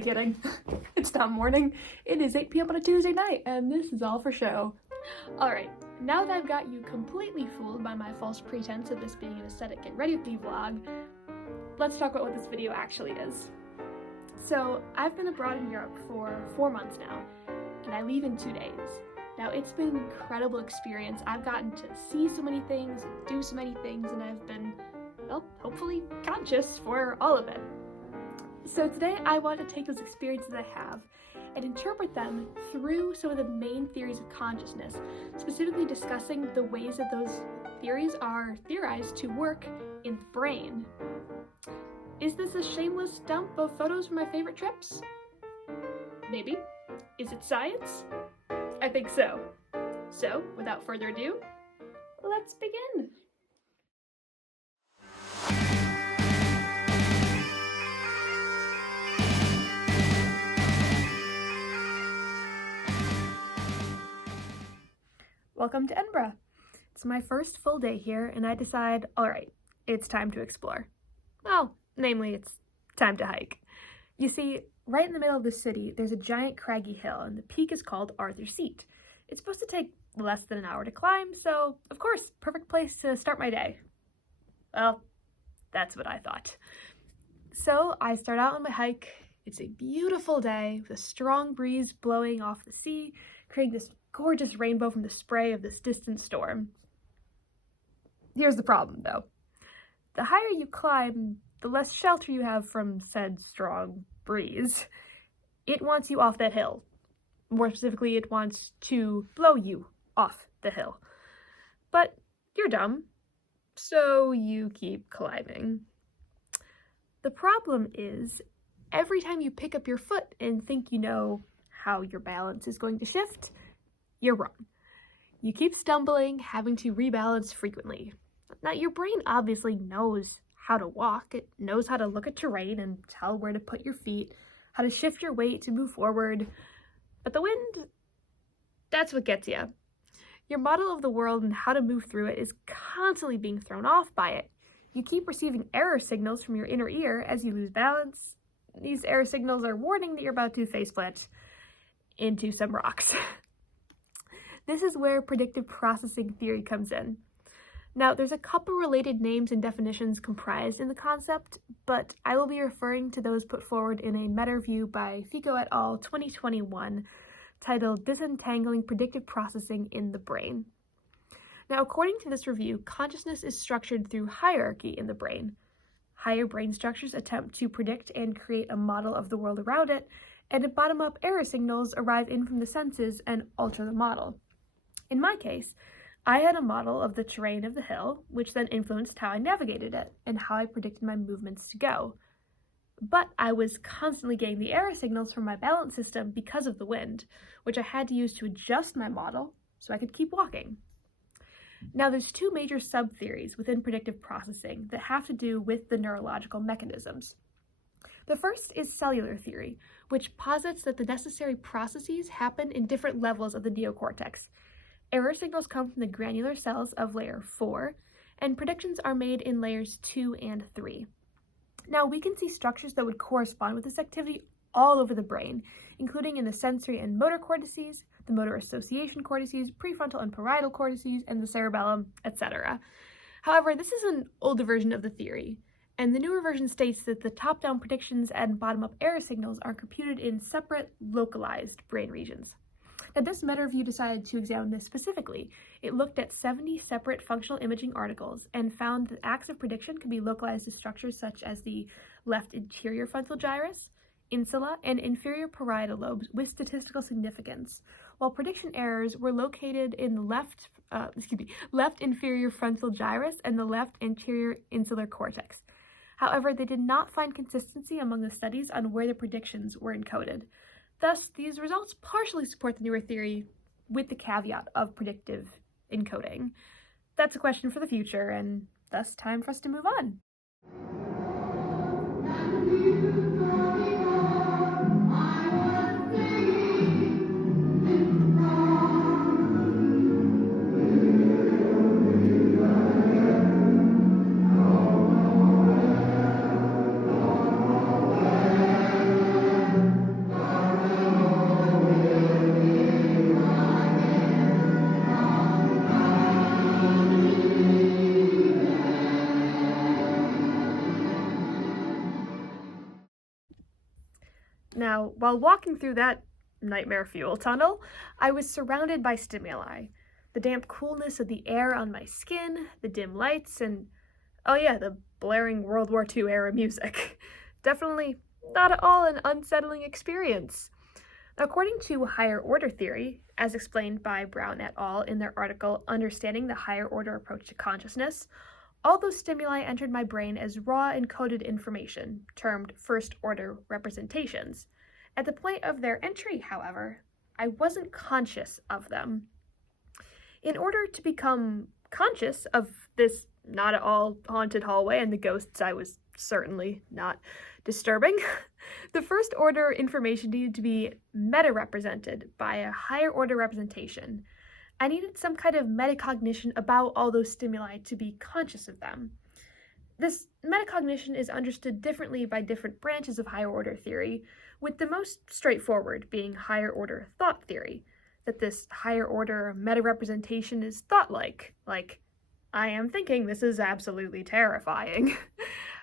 I kidding? It's not morning. It is 8 p.m. on a Tuesday night, and this is all for show. Alright, now that I've got you completely fooled by my false pretense of this being an aesthetic get ready with me vlog, let's talk about what this video actually is. So, I've been abroad in Europe for 4 months now, and I leave in 2 days. Now, it's been an incredible experience. I've gotten to see so many things and do so many things, and I've been, well, hopefully conscious for all of it. So today I want to take those experiences I have and interpret them through some of the main theories of consciousness, specifically discussing the ways that those theories are theorized to work in the brain. Is this a shameless dump of photos from my favorite trips? Maybe. Is it science? I think so. So, without further ado, let's begin. Welcome to Edinburgh. It's my first full day here, and I decide, alright, it's time to explore. Well, namely, it's time to hike. You see, right in the middle of the city, there's a giant craggy hill, and the peak is called Arthur's Seat. It's supposed to take less than an hour to climb, so, of course, perfect place to start my day. Well, that's what I thought. So, I start out on my hike. It's a beautiful day, with a strong breeze blowing off the sea, creating this gorgeous rainbow from the spray of this distant storm. Here's the problem, though. The higher you climb, the less shelter you have from said strong breeze. It wants you off that hill. More specifically, it wants to blow you off the hill. But you're dumb, so you keep climbing. The problem is, every time you pick up your foot and think you know how your balance is going to shift, you're wrong. You keep stumbling, having to rebalance frequently. Now, your brain obviously knows how to walk. It knows how to look at terrain and tell where to put your feet, how to shift your weight to move forward. But the wind, that's what gets you. Your model of the world and how to move through it is constantly being thrown off by it. You keep receiving error signals from your inner ear as you lose balance. These error signals are warning that you're about to faceplant into some rocks. This is where predictive processing theory comes in. Now, there's a couple related names and definitions comprised in the concept, but I will be referring to those put forward in a meta-review by Fico et al. 2021 titled Disentangling Predictive Processing in the Brain. Now, according to this review, consciousness is structured through hierarchy in the brain. Higher brain structures attempt to predict and create a model of the world around it, and bottom-up error signals arrive in from the senses and alter the model. In my case, I had a model of the terrain of the hill, which then influenced how I navigated it and how I predicted my movements to go. But I was constantly getting the error signals from my balance system because of the wind, which I had to use to adjust my model so I could keep walking. Now, there's two major sub-theories within predictive processing that have to do with the neurological mechanisms. The first is cellular theory, which posits that the necessary processes happen in different levels of the neocortex. Error signals come from the granular cells of layer 4, and predictions are made in layers 2 and 3. Now, we can see structures that would correspond with this activity all over the brain, including in the sensory and motor cortices, the motor association cortices, prefrontal and parietal cortices, and the cerebellum, etc. However, this is an older version of the theory, and the newer version states that the top-down predictions and bottom-up error signals are computed in separate, localized brain regions. Now, this meta-review decided to examine this specifically. It looked at 70 separate functional imaging articles and found that acts of prediction can be localized to structures such as the left anterior frontal gyrus, insula, and inferior parietal lobes with statistical significance, while prediction errors were located in the left inferior frontal gyrus and the left anterior insular cortex. However, they did not find consistency among the studies on where the predictions were encoded. Thus, these results partially support the newer theory with the caveat of predictive encoding. That's a question for the future, and thus time for us to move on. Now, while walking through that nightmare fuel tunnel, I was surrounded by stimuli. The damp coolness of the air on my skin, the dim lights, and oh yeah, the blaring World War II era music. Definitely not at all an unsettling experience. According to higher order theory, as explained by Brown et al. In their article Understanding the Higher Order Approach to Consciousness, all those stimuli entered my brain as raw encoded information, termed first-order representations. At the point of their entry, however, I wasn't conscious of them. In order to become conscious of this not at all haunted hallway and the ghosts I was certainly not disturbing, the first order information needed to be meta-represented by a higher order representation. I needed some kind of metacognition about all those stimuli to be conscious of them. This metacognition is understood differently by different branches of higher order theory, with the most straightforward being higher order thought theory, that this higher order meta-representation is thought-like, like, I am thinking this is absolutely terrifying.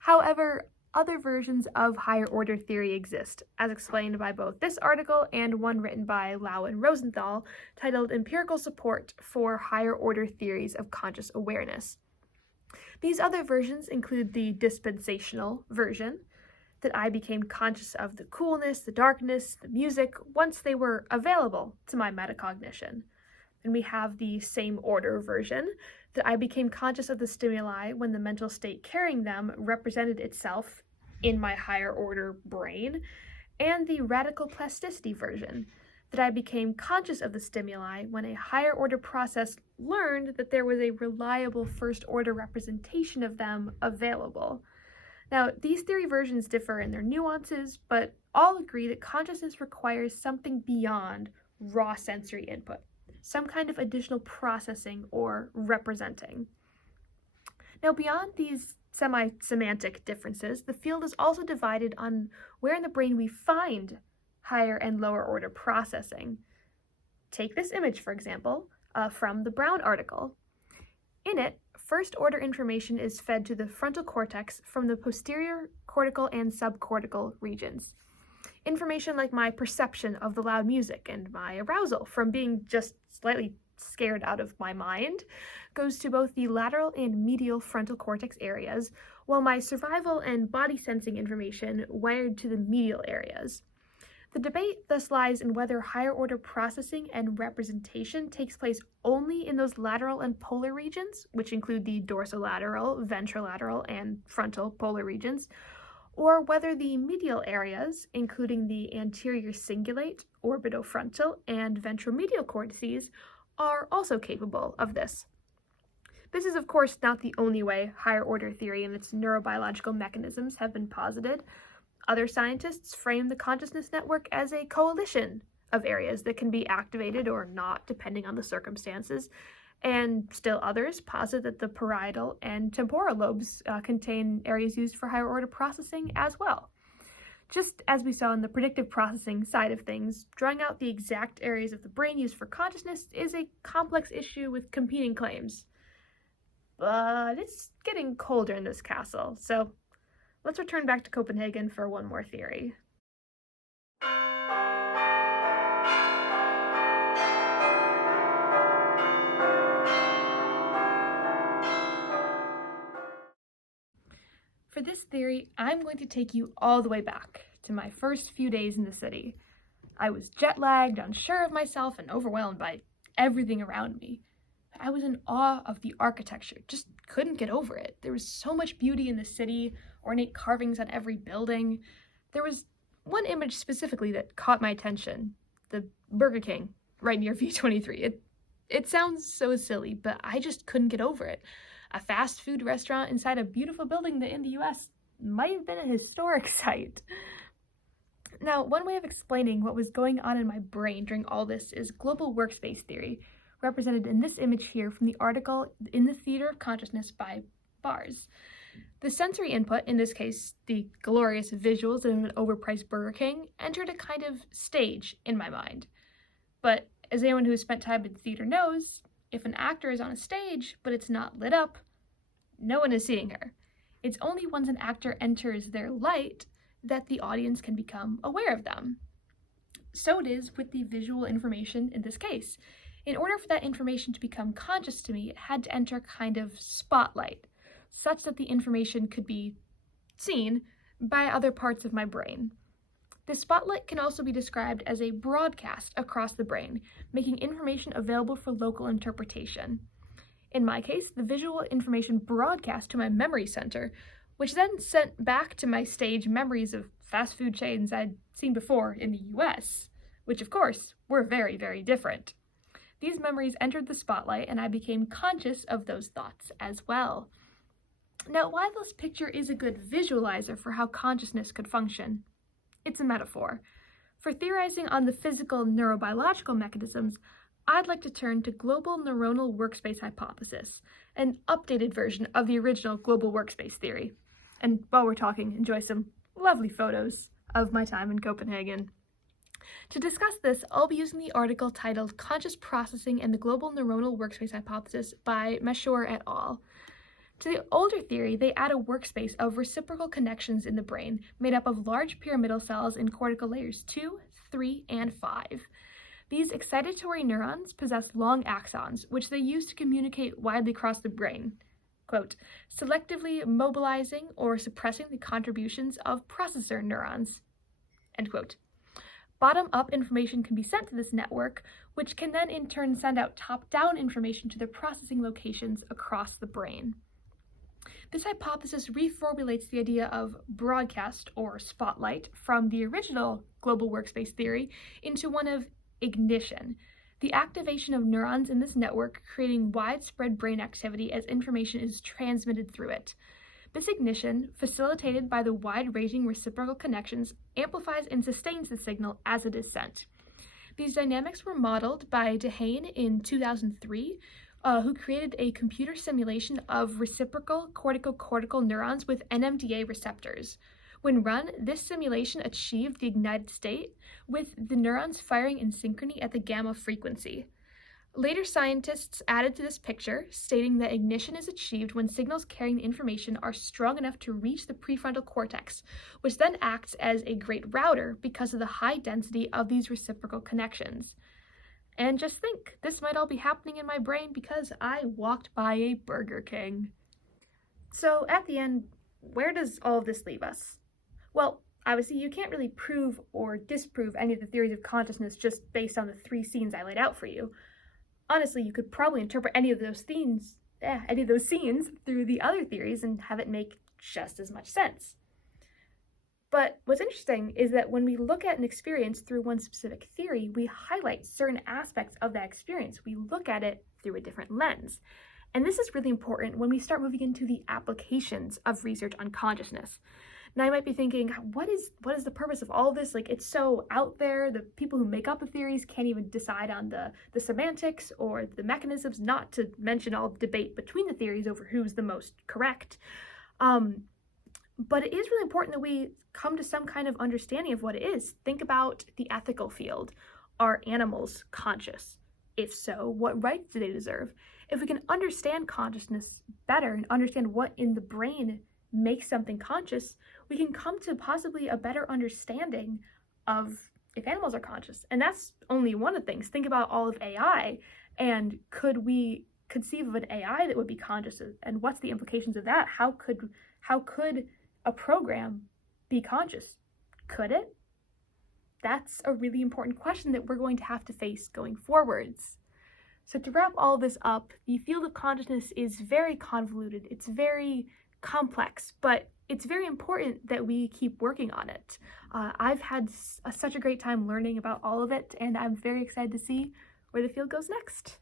However, other versions of higher order theory exist, as explained by both this article and one written by Lau and Rosenthal titled Empirical Support for Higher Order Theories of Conscious Awareness. These other versions include the dispensational version, that I became conscious of the coolness, the darkness, the music, once they were available to my metacognition. And we have the same order version, that I became conscious of the stimuli when the mental state carrying them represented itself in my higher order brain, and the radical plasticity version, that I became conscious of the stimuli when a higher order process learned that there was a reliable first order representation of them available. Now, these theory versions differ in their nuances, but all agree that consciousness requires something beyond raw sensory input, some kind of additional processing or representing. Now, beyond these semi-semantic differences, the field is also divided on where in the brain we find higher and lower order processing. Take this image, for example, from the Brown article. In it, first order information is fed to the frontal cortex from the posterior cortical and subcortical regions. Information like my perception of the loud music and my arousal from being just slightly scared out of my mind goes to both the lateral and medial frontal cortex areas, while my survival and body sensing information wired to the medial areas. The debate thus lies in whether higher order processing and representation takes place only in those lateral and polar regions, which include the dorsolateral, ventrolateral, and frontal polar regions, or whether the medial areas, including the anterior cingulate, orbitofrontal, and ventromedial cortices, are also capable of this. This is, of course, not the only way higher order theory and its neurobiological mechanisms have been posited. Other scientists frame the consciousness network as a coalition of areas that can be activated or not, depending on the circumstances, and still others posit that the parietal and temporal lobes contain areas used for higher order processing as well. Just as we saw in the predictive processing side of things, drawing out the exact areas of the brain used for consciousness is a complex issue with competing claims. But it's getting colder in this castle, so let's return back to Copenhagen for one more theory. For this theory, I'm going to take you all the way back to my first few days in the city. I was jet-lagged, unsure of myself, and overwhelmed by everything around me. I was in awe of the architecture, just couldn't get over it. There was so much beauty in the city, ornate carvings on every building. There was one image specifically that caught my attention, the Burger King right near V23. It sounds so silly, but I just couldn't get over it. A fast food restaurant inside a beautiful building that in the US might have been a historic site. Now, one way of explaining what was going on in my brain during all this is global workspace theory, represented in this image here from the article In the Theater of Consciousness by Bars. The sensory input, in this case the glorious visuals of an overpriced Burger King, entered a kind of stage in my mind. But as anyone who has spent time in theater knows, if an actor is on a stage but it's not lit up, no one is seeing her. It's only once an actor enters their light that the audience can become aware of them. So it is with the visual information in this case. In order for that information to become conscious to me, it had to enter a kind of spotlight, such that the information could be seen by other parts of my brain. The spotlight can also be described as a broadcast across the brain, making information available for local interpretation. In my case, the visual information broadcast to my memory center, which then sent back to my stage memories of fast food chains I'd seen before in the US, which of course were very, very different. These memories entered the spotlight and I became conscious of those thoughts as well. Now, while this picture is a good visualizer for how consciousness could function, it's a metaphor. For theorizing on the physical neurobiological mechanisms, I'd like to turn to global neuronal workspace hypothesis, an updated version of the original global workspace theory. And while we're talking, enjoy some lovely photos of my time in Copenhagen. To discuss this, I'll be using the article titled Conscious Processing and the Global Neuronal Workspace Hypothesis by Mashore et al. To the older theory, they add a workspace of reciprocal connections in the brain made up of large pyramidal cells in cortical layers 2, 3, and 5. These excitatory neurons possess long axons, which they use to communicate widely across the brain, quote, selectively mobilizing or suppressing the contributions of processor neurons, end quote. Bottom-up information can be sent to this network, which can then in turn send out top-down information to the processing locations across the brain. This hypothesis reformulates the idea of broadcast or spotlight from the original global workspace theory into one of ignition, the activation of neurons in this network creating widespread brain activity as information is transmitted through it. This ignition, facilitated by the wide-ranging reciprocal connections, amplifies and sustains the signal as it is sent. These dynamics were modeled by Dehaene in 2003, who created a computer simulation of reciprocal cortical neurons with NMDA receptors. When run, this simulation achieved the ignited state, with the neurons firing in synchrony at the gamma frequency. Later scientists added to this picture, stating that ignition is achieved when signals carrying the information are strong enough to reach the prefrontal cortex, which then acts as a great router because of the high density of these reciprocal connections. And just think, this might all be happening in my brain because I walked by a Burger King. So at the end, where does all of this leave us? Well, obviously you can't really prove or disprove any of the theories of consciousness just based on the 3 scenes I laid out for you. Honestly, you could probably interpret any of those scenes through the other theories and have it make just as much sense. But what's interesting is that when we look at an experience through one specific theory, we highlight certain aspects of that experience. We look at it through a different lens. And this is really important when we start moving into the applications of research on consciousness. Now, you might be thinking, what is the purpose of all of this? Like, it's so out there. The people who make up the theories can't even decide on the semantics or the mechanisms, not to mention all the debate between the theories over who's the most correct. But it is really important that we come to some kind of understanding of what it is. Think about the ethical field. Are animals conscious? If so, what rights do they deserve? If we can understand consciousness better and understand what in the brain makes something conscious, we can come to possibly a better understanding of if animals are conscious. And that's only one of the things. Think about all of AI, and could we conceive of an AI that would be conscious, and what's the implications of that? How could a program be conscious? Could it? That's a really important question that we're going to have to face going forwards. So to wrap all this up, the field of consciousness is very convoluted. It's very complex, but it's very important that we keep working on it. I've had such a great time learning about all of it, and I'm very excited to see where the field goes next.